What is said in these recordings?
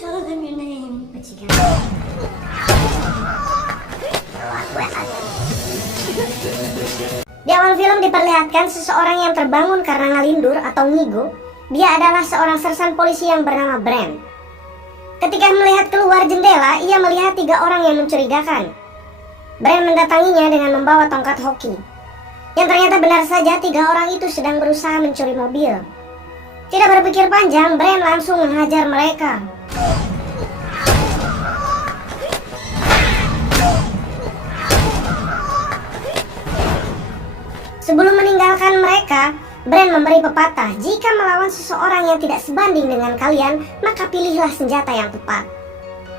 Tell them your name. But you Di awal film diperlihatkan seseorang yang terbangun karena ngalindur atau ngigo. Dia adalah seorang sersan polisi yang bernama Brand. Ketika melihat keluar jendela, ia melihat 3 orang yang mencurigakan. Brand mendatanginya dengan membawa tongkat hoki. Yang ternyata benar saja 3 orang itu sedang berusaha mencuri mobil. Tidak berpikir panjang, Brand langsung menghajar mereka. Sebelum meninggalkan mereka, Brand memberi pepatah, jika melawan seseorang yang tidak sebanding dengan kalian, maka pilihlah senjata yang tepat.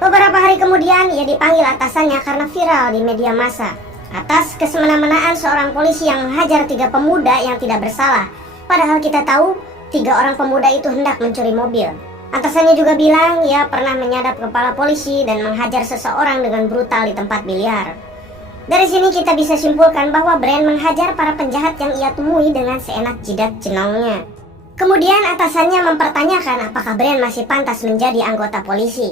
Beberapa hari kemudian, ia dipanggil atasannya karena viral di media massa atas kesemena-menaan seorang polisi yang menghajar 3 pemuda yang tidak bersalah. Padahal kita tahu 3 orang pemuda itu hendak mencuri mobil. Atasannya juga bilang ia pernah menyadap kepala polisi dan menghajar seseorang dengan brutal di tempat biliar. Dari sini kita bisa simpulkan bahwa Brand menghajar para penjahat yang ia temui dengan seenak jidat jenongnya. Kemudian atasannya mempertanyakan apakah Brand masih pantas menjadi anggota polisi.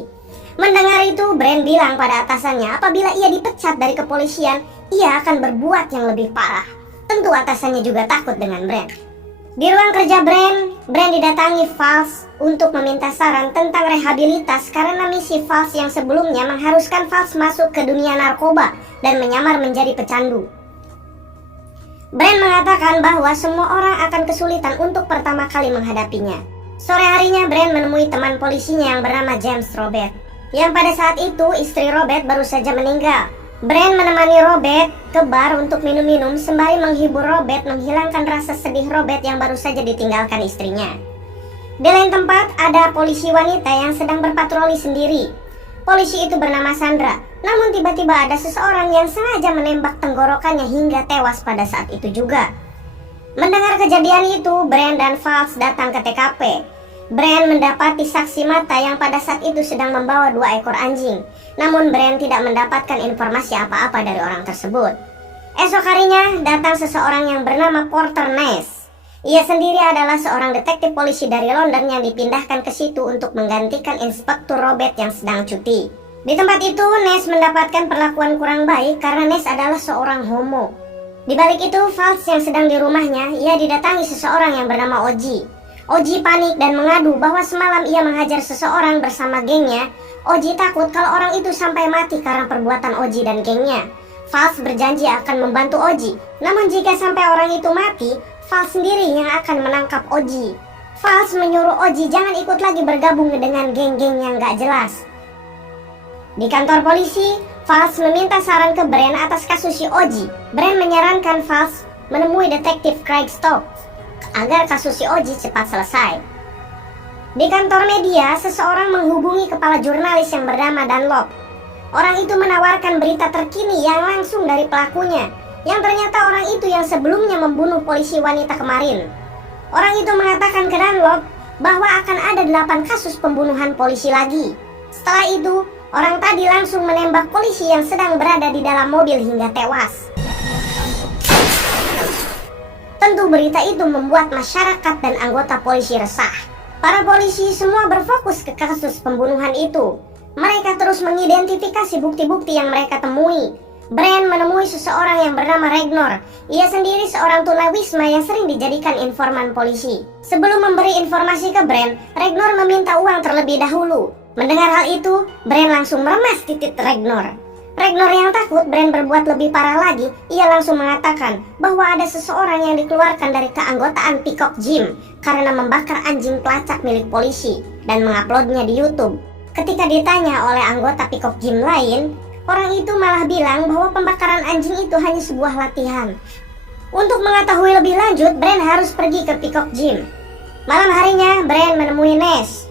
Mendengar itu, Brand bilang pada atasannya apabila ia dipecat dari kepolisian, ia akan berbuat yang lebih parah. Tentu atasannya juga takut dengan Brand. Di ruang kerja Brand didatangi Falz untuk meminta saran tentang rehabilitas karena misi Falz yang sebelumnya mengharuskan Falz masuk ke dunia narkoba dan menyamar menjadi pecandu. Brand mengatakan bahwa semua orang akan kesulitan untuk pertama kali menghadapinya. Sore harinya Brand menemui teman polisinya yang bernama James Robert, yang pada saat itu istri Robert baru saja meninggal. Brand menemani Robert ke bar untuk minum-minum sembari menghibur Robert menghilangkan rasa sedih Robert yang baru saja ditinggalkan istrinya. Di lain tempat ada polisi wanita yang sedang berpatroli sendiri. Polisi itu bernama Sandra, namun tiba-tiba ada seseorang yang sengaja menembak tenggorokannya hingga tewas pada saat itu juga. Mendengar kejadian itu, Brand dan Falz datang ke TKP. Brand mendapati saksi mata yang pada saat itu sedang membawa 2 ekor anjing. Namun Brand tidak mendapatkan informasi apa-apa dari orang tersebut. Esok harinya datang seseorang yang bernama Porter Ness. Ia sendiri adalah seorang detektif polisi dari London yang dipindahkan ke situ untuk menggantikan Inspektur Robert yang sedang cuti. Di tempat itu Ness mendapatkan perlakuan kurang baik karena Ness adalah seorang homo. Di balik itu, Falz yang sedang di rumahnya, ia didatangi seseorang yang bernama Oji. Oji panik dan mengadu bahwa semalam ia menghajar seseorang bersama gengnya. Oji takut kalau orang itu sampai mati karena perbuatan Oji dan gengnya. Falz berjanji akan membantu Oji. Namun jika sampai orang itu mati, Falz sendiri yang akan menangkap Oji. Falz menyuruh Oji jangan ikut lagi bergabung dengan geng-geng yang gak jelas. Di kantor polisi, Falz meminta saran ke Brand atas kasus si Oji. Brand menyarankan Falz menemui detektif Craig Stokes agar kasus si Oji cepat selesai. Di kantor media, seseorang menghubungi kepala jurnalis yang bernama Dunlop. Orang itu menawarkan berita terkini yang langsung dari pelakunya, yang ternyata orang itu yang sebelumnya membunuh polisi wanita kemarin. Orang itu mengatakan ke Dunlop bahwa akan ada 8 kasus pembunuhan polisi lagi. Setelah itu, orang tadi langsung menembak polisi yang sedang berada di dalam mobil hingga tewas. Tentu berita itu membuat masyarakat dan anggota polisi resah. Para polisi semua berfokus ke kasus pembunuhan itu. Mereka terus mengidentifikasi bukti-bukti yang mereka temui. Brand menemui seseorang yang bernama Regnor. Ia sendiri seorang tunawisma yang sering dijadikan informan polisi. Sebelum memberi informasi ke Brand, Regnor meminta uang terlebih dahulu. Mendengar hal itu, Brand langsung meremas titik Regnor. Regnor yang takut Brand berbuat lebih parah lagi, ia langsung mengatakan bahwa ada seseorang yang dikeluarkan dari keanggotaan Peacock Gym karena membakar anjing pelacak milik polisi dan menguploadnya di YouTube. Ketika ditanya oleh anggota Peacock Gym lain, orang itu malah bilang bahwa pembakaran anjing itu hanya sebuah latihan. Untuk mengetahui lebih lanjut, Brand harus pergi ke Peacock Gym. Malam harinya, Brand menemui Ness.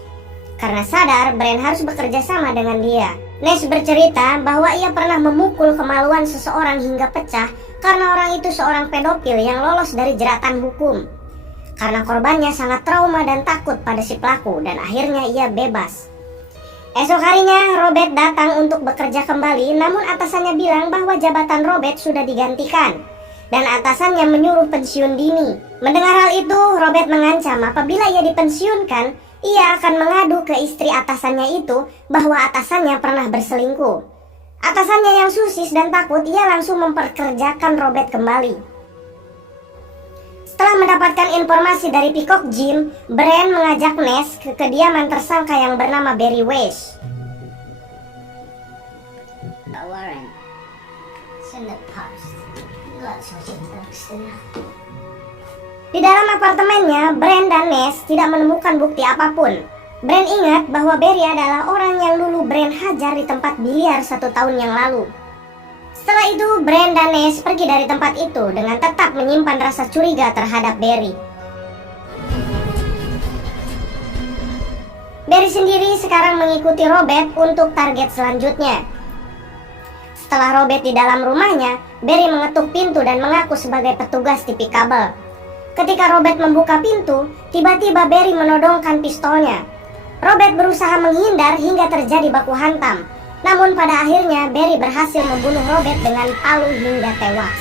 Karena sadar Brand harus bekerja sama dengan dia. Ness bercerita bahwa ia pernah memukul kemaluan seseorang hingga pecah karena orang itu seorang pedofil yang lolos dari jeratan hukum. Karena korbannya sangat trauma dan takut pada si pelaku dan akhirnya ia bebas. Esok harinya Robert datang untuk bekerja kembali, namun atasannya bilang bahwa jabatan Robert sudah digantikan dan atasannya menyuruh pensiun dini. Mendengar hal itu, Robert mengancam apabila ia dipensiunkan, ia akan mengadu ke istri atasannya itu bahwa atasannya pernah berselingkuh. Atasannya yang susis dan takut, ia langsung memperkerjakan Robert kembali. Setelah mendapatkan informasi dari Peacock Gym, Brent mengajak Ness ke kediaman tersangka yang bernama Barry Weiss. Warren, send the post. Di dalam apartemennya, Brent dan Ness tidak menemukan bukti apapun. Brent ingat bahwa Barry adalah orang yang dulu Brent hajar di tempat biliar 1 tahun yang lalu. Setelah itu, Brent dan Ness pergi dari tempat itu dengan tetap menyimpan rasa curiga terhadap Barry. Barry sendiri sekarang mengikuti Robert untuk target selanjutnya. Setelah Robert di dalam rumahnya, Barry mengetuk pintu dan mengaku sebagai petugas TV kabel. Ketika Robert membuka pintu, tiba-tiba Barry menodongkan pistolnya. Robert berusaha menghindar hingga terjadi baku hantam. Namun pada akhirnya Barry berhasil membunuh Robert dengan palu hingga tewas.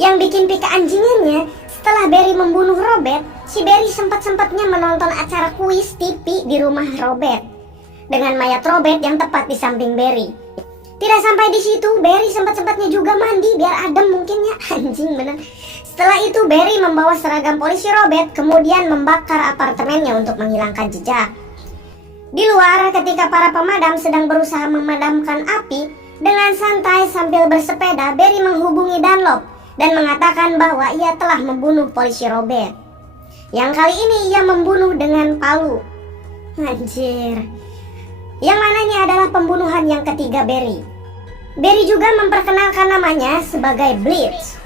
Yang bikin pika anjingannya, setelah Barry membunuh Robert, si Barry sempat-sempatnya menonton acara kuis TV di rumah Robert dengan mayat Robert yang tepat di samping Barry. Tidak sampai di situ, Barry sempat-sempatnya juga mandi biar adem mungkin ya, anjing bener. Setelah itu Barry membawa seragam polisi Robert, kemudian membakar apartemennya untuk menghilangkan jejak. Di luar, ketika para pemadam sedang berusaha memadamkan api, dengan santai sambil bersepeda, Barry menghubungi Dunlop dan mengatakan bahwa ia telah membunuh polisi Robert. Yang kali ini ia membunuh dengan palu. Anjir. Yang mana ini adalah pembunuhan yang ketiga Barry. Barry juga memperkenalkan namanya sebagai Blitz.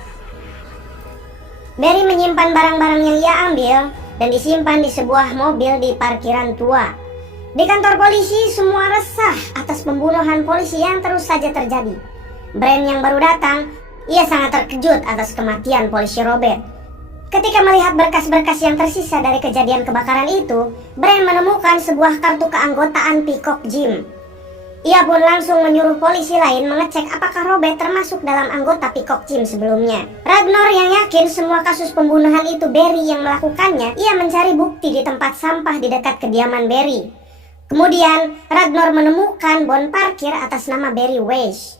Barry menyimpan barang-barang yang ia ambil dan disimpan di sebuah mobil di parkiran tua. Di kantor polisi semua resah atas pembunuhan polisi yang terus saja terjadi. Brent yang baru datang, ia sangat terkejut atas kematian polisi Robert. Ketika melihat berkas-berkas yang tersisa dari kejadian kebakaran itu, Brent menemukan sebuah kartu keanggotaan Peacock Gym. Ia pun langsung menyuruh polisi lain mengecek apakah Robert termasuk dalam anggota Peacock Gym sebelumnya. Ragnar yang yakin semua kasus pembunuhan itu Barry yang melakukannya, ia mencari bukti di tempat sampah di dekat kediaman Barry. Kemudian, Ragnar menemukan bon parkir atas nama Barry Weiss.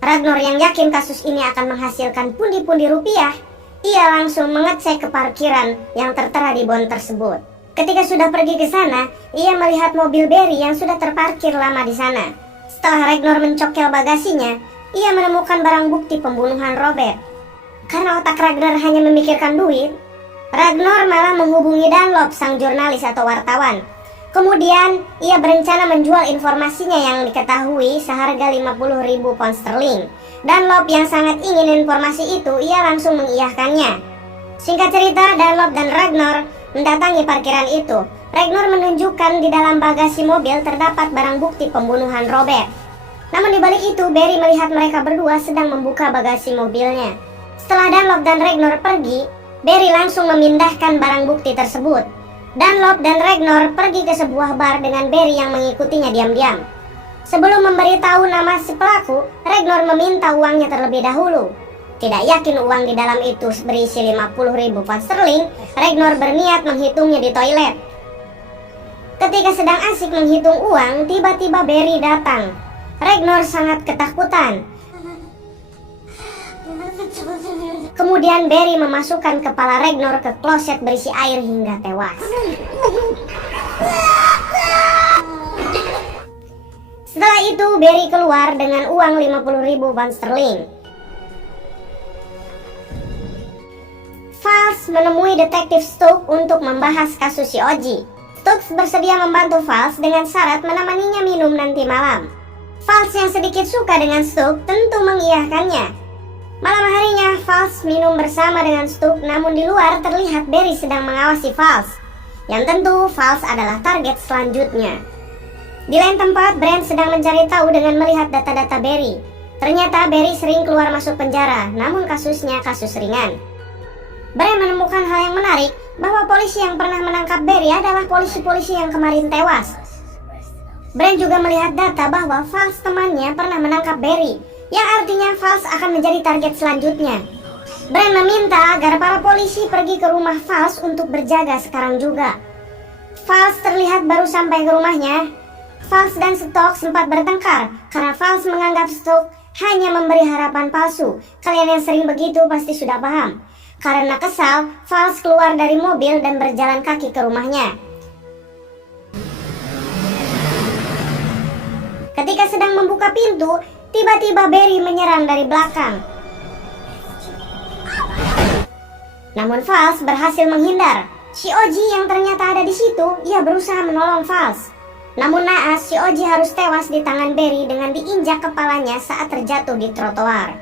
Ragnar yang yakin kasus ini akan menghasilkan pundi-pundi rupiah, ia langsung mengecek ke parkiran yang tertera di bon tersebut. Ketika sudah pergi ke sana, ia melihat mobil Barry yang sudah terparkir lama di sana. Setelah Ragnar mencokel bagasinya, ia menemukan barang bukti pembunuhan Robert. Karena otak Ragnar hanya memikirkan duit, Ragnar malah menghubungi Dunlop, sang jurnalis atau wartawan. Kemudian, ia berencana menjual informasinya yang diketahui seharga 50.000 pound sterling. Dunlop yang sangat ingin informasi itu, ia langsung mengiyahkannya. Singkat cerita, Dunlop dan Ragnar mendatangi parkiran itu. Ragnar menunjukkan di dalam bagasi mobil terdapat barang bukti pembunuhan Robert. Namun di balik itu, Barry melihat mereka berdua sedang membuka bagasi mobilnya. Setelah Dunlop dan Ragnar pergi, Barry langsung memindahkan barang bukti tersebut. Dunlop dan Ragnar pergi ke sebuah bar dengan Barry yang mengikutinya diam-diam. Sebelum memberitahu nama si pelaku, Ragnar meminta uangnya terlebih dahulu. Tidak yakin uang di dalam itu berisi 50.000 pound sterling, Ragnar berniat menghitungnya di toilet. Ketika sedang asik menghitung uang, tiba-tiba Barry datang. Ragnar sangat ketakutan. Kemudian Barry memasukkan kepala Ragnar ke kloset berisi air hingga tewas. Setelah itu Barry keluar dengan uang 50.000 pound sterling. Fals menemui detektif Stokes untuk membahas kasus si Oji. Stokes bersedia membantu Fals dengan syarat menemaninya minum nanti malam. Fals yang sedikit suka dengan Stokes tentu mengiyahkannya. Malam harinya, Fals minum bersama dengan Stokes, namun di luar terlihat Barry sedang mengawasi Fals. Yang tentu, Fals adalah target selanjutnya. Di lain tempat, Brent sedang mencari tahu dengan melihat data-data Barry. Ternyata Barry sering keluar masuk penjara, namun kasusnya kasus ringan. Brent menemukan hal yang menarik, bahwa polisi yang pernah menangkap Barry adalah polisi-polisi yang kemarin tewas. Brent juga melihat data bahwa Fals temannya pernah menangkap Barry, yang artinya Fals akan menjadi target selanjutnya. Brand meminta agar para polisi pergi ke rumah False untuk berjaga sekarang juga. False terlihat baru sampai ke rumahnya. False dan Stok sempat bertengkar karena False menganggap Stok hanya memberi harapan palsu. Kalian yang sering begitu pasti sudah paham. Karena kesal, False keluar dari mobil dan berjalan kaki ke rumahnya. Ketika sedang membuka pintu, tiba-tiba Barry menyerang dari belakang. Namun False berhasil menghindar. Si Oji yang ternyata ada di situ, ia berusaha menolong False. Namun naas, si Oji harus tewas di tangan Barry dengan diinjak kepalanya saat terjatuh di trotoar.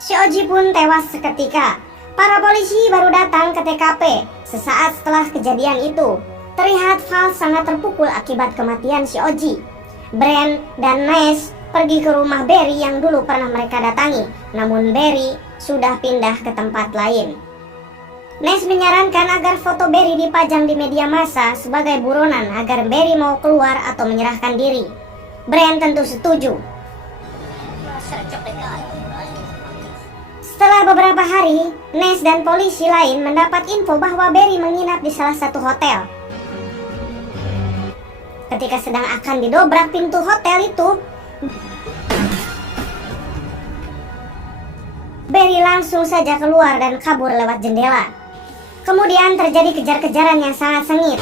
Si Oji pun tewas seketika. Para polisi baru datang ke TKP sesaat setelah kejadian itu. Terlihat False sangat terpukul akibat kematian si Oji. Brand dan Ness pergi ke rumah Barry yang dulu pernah mereka datangi. Namun Barry sudah pindah ke tempat lain. Ness menyarankan agar foto Barry dipajang di media massa sebagai buronan agar Barry mau keluar atau menyerahkan diri. Brand tentu setuju. Setelah beberapa hari, Ness dan polisi lain mendapat info bahwa Barry menginap di salah satu hotel. Ketika sedang akan didobrak pintu hotel itu, Barry langsung saja keluar dan kabur lewat jendela. Kemudian terjadi kejar-kejaran yang sangat sengit.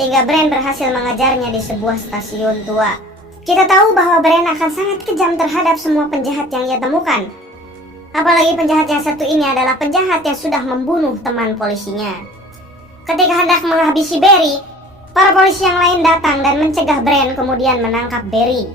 Hingga Brand berhasil mengejarnya di sebuah stasiun tua. Kita tahu bahwa Brand akan sangat kejam terhadap semua penjahat yang ia temukan. Apalagi penjahat yang satu ini adalah penjahat yang sudah membunuh teman polisinya. Ketika hendak menghabisi Barry, para polisi yang lain datang dan mencegah Brand kemudian menangkap Barry.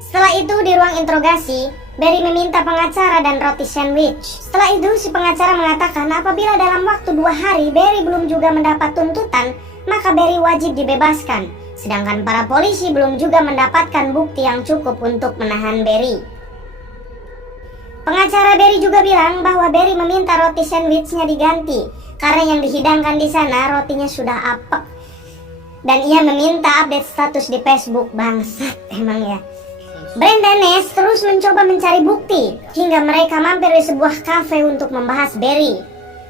Setelah itu di ruang interogasi, Barry meminta pengacara dan roti sandwich. Setelah itu si pengacara mengatakan apabila dalam waktu 2 hari Barry belum juga mendapat tuntutan, maka Barry wajib dibebaskan. Sedangkan para polisi belum juga mendapatkan bukti yang cukup untuk menahan Barry. Pengacara Barry juga bilang bahwa Barry meminta roti sandwichnya diganti karena yang dihidangkan di sana rotinya sudah apek. Dan ia meminta update status di Facebook. Bangsat emang ya. Brand dan Ness terus mencoba mencari bukti hingga mereka mampir di sebuah kafe untuk membahas Barry.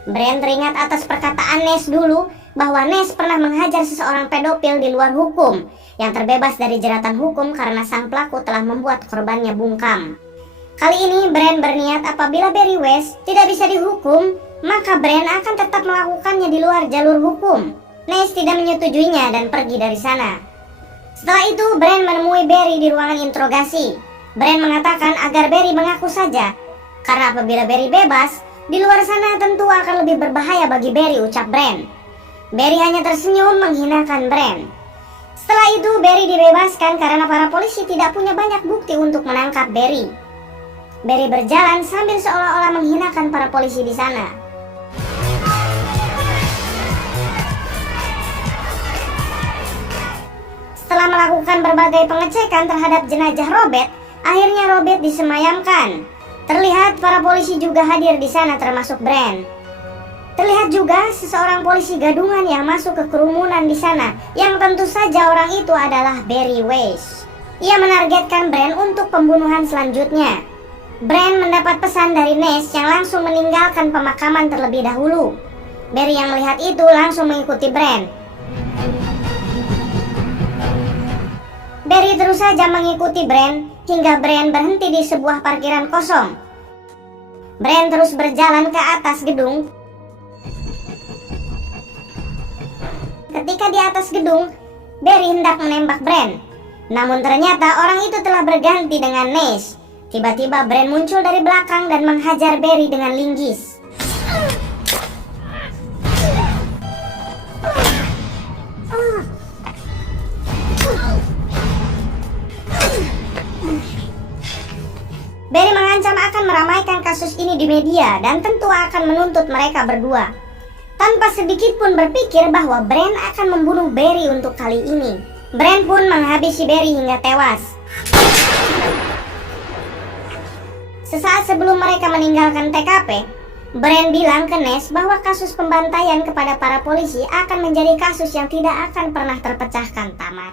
Brand teringat atas perkataan Ness dulu bahwa Ness pernah menghajar seseorang pedofil di luar hukum yang terbebas dari jeratan hukum karena sang pelaku telah membuat korbannya bungkam. Kali ini Brand berniat apabila Barry West tidak bisa dihukum, maka Brand akan tetap melakukannya di luar jalur hukum. Ness tidak menyetujuinya dan pergi dari sana. Setelah itu Brand menemui Barry di ruangan interogasi. Brand mengatakan agar Barry mengaku saja, karena apabila Barry bebas, di luar sana tentu akan lebih berbahaya bagi Barry, ucap Brand. Barry hanya tersenyum menghinakan Brand. Setelah itu Barry dibebaskan karena para polisi tidak punya banyak bukti untuk menangkap Barry. Barry berjalan sambil seolah-olah menghinakan para polisi di sana. Setelah melakukan berbagai pengecekan terhadap jenazah Robert, akhirnya Robert disemayamkan. Terlihat para polisi juga hadir di sana termasuk Brand. Terlihat juga seseorang polisi gadungan yang masuk ke kerumunan di sana, yang tentu saja orang itu adalah Barry West. Ia menargetkan Brand untuk pembunuhan selanjutnya. Brand mendapat pesan dari Ness yang langsung meninggalkan pemakaman terlebih dahulu. Barry yang melihat itu langsung mengikuti Brand. Barry terus saja mengikuti Brand hingga Brand berhenti di sebuah parkiran kosong. Brand terus berjalan ke atas gedung. Ketika di atas gedung, Barry hendak menembak Brand. Namun ternyata orang itu telah berganti dengan Ness. Tiba-tiba Brand muncul dari belakang dan menghajar Barry dengan linggis. Barry mengancam akan meramaikan kasus ini di media dan tentu akan menuntut mereka berdua. Tanpa sedikit pun berpikir bahwa Brand akan membunuh Barry untuk kali ini. Brand pun menghabisi Barry hingga tewas. Sesaat sebelum mereka meninggalkan TKP, Brand bilang ke Nash bahwa kasus pembantaian kepada para polisi akan menjadi kasus yang tidak akan pernah terpecahkan tamat.